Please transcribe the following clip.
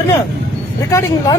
உடனே recording launch